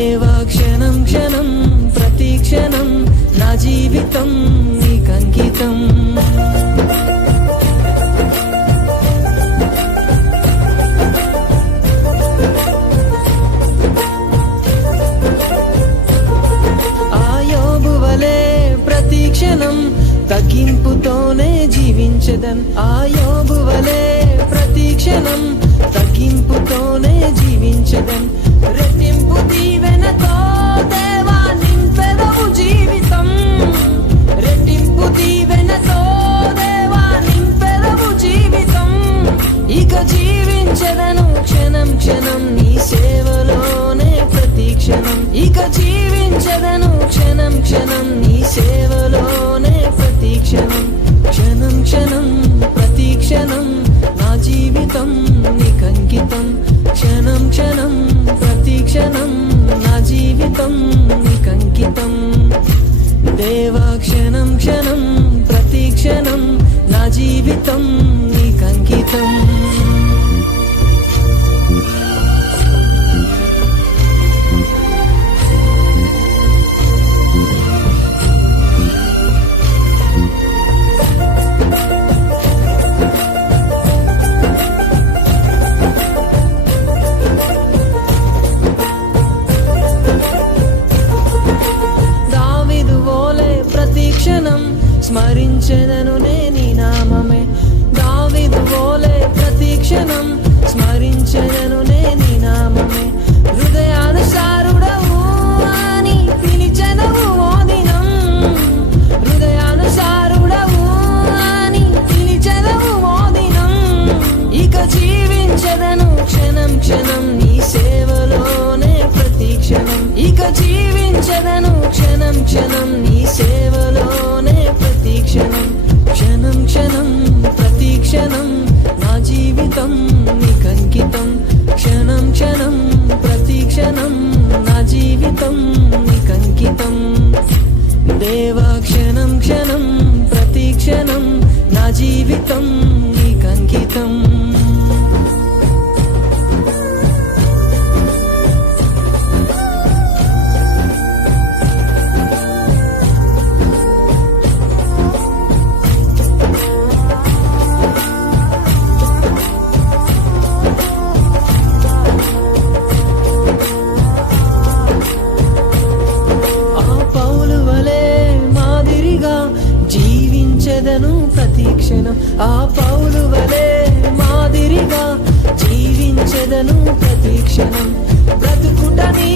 దేవా క్షణం క్షణం ప్రతి క్షణం నా జీవితం నీకంకితం తగ్గింపుతోనే జీవించదన్ యోబు వలె ప్రతి క్షణం తగ్గింపుతోనే జీవించదన్ రెట్టింపు దీవెనతో దేవా నింపెదవు జీవితం రెట్టింపు దీవెనతో దేవా నింపెదవు జీవితం ఇక జీవించదను క్షణం క్షణం నీ సేవలోనే ప్రతి క్షణం ఇక జీవించదను క్షణం క్షణం నీ సేవలోనే ప్రతి క్షణం క్షణం క్షణం ప్రతి క్షణం నా జీవితం నీకంకితం క్షణం క్షణం ప్రతి క్షణం నా జీవితం నీకంకితం దేవా క్షణం క్షణం ప్రతి క్షణం నా జీవితం నీకంకితం స్మరించెదను నీ నామమే దావీదు వలె ప్రతి క్షణం స్మరించెదను నీ నామమే హృదయానుసారుడవు అని పిలిచెదవు ఓ దినం హృదయానుసారుడవు అని పిలిచెదవు ఓ దినం ఇక జీవించెదను క్షణం క్షణం నీ సేవలోనే ప్రతి క్షణం ఇక జీవించెదను క్షణం క్షణం నీ సేవలోనే ప్రతి క్షణం క్షణం క్షణం ప్రతి క్షణం నా జీవితం నీకంకితం క్షణం క్షణం ప్రతి క్షణం నా జీవితం నీకంకితం దేవా క్షణం క్షణం ప్రతి క్షణం నా జీవితం నీకంకితం ప్రతి క్షణం పౌలు వలె మాదిరిగా జీవించెదను ప్రతి క్షణం బ్రతుకుట నీ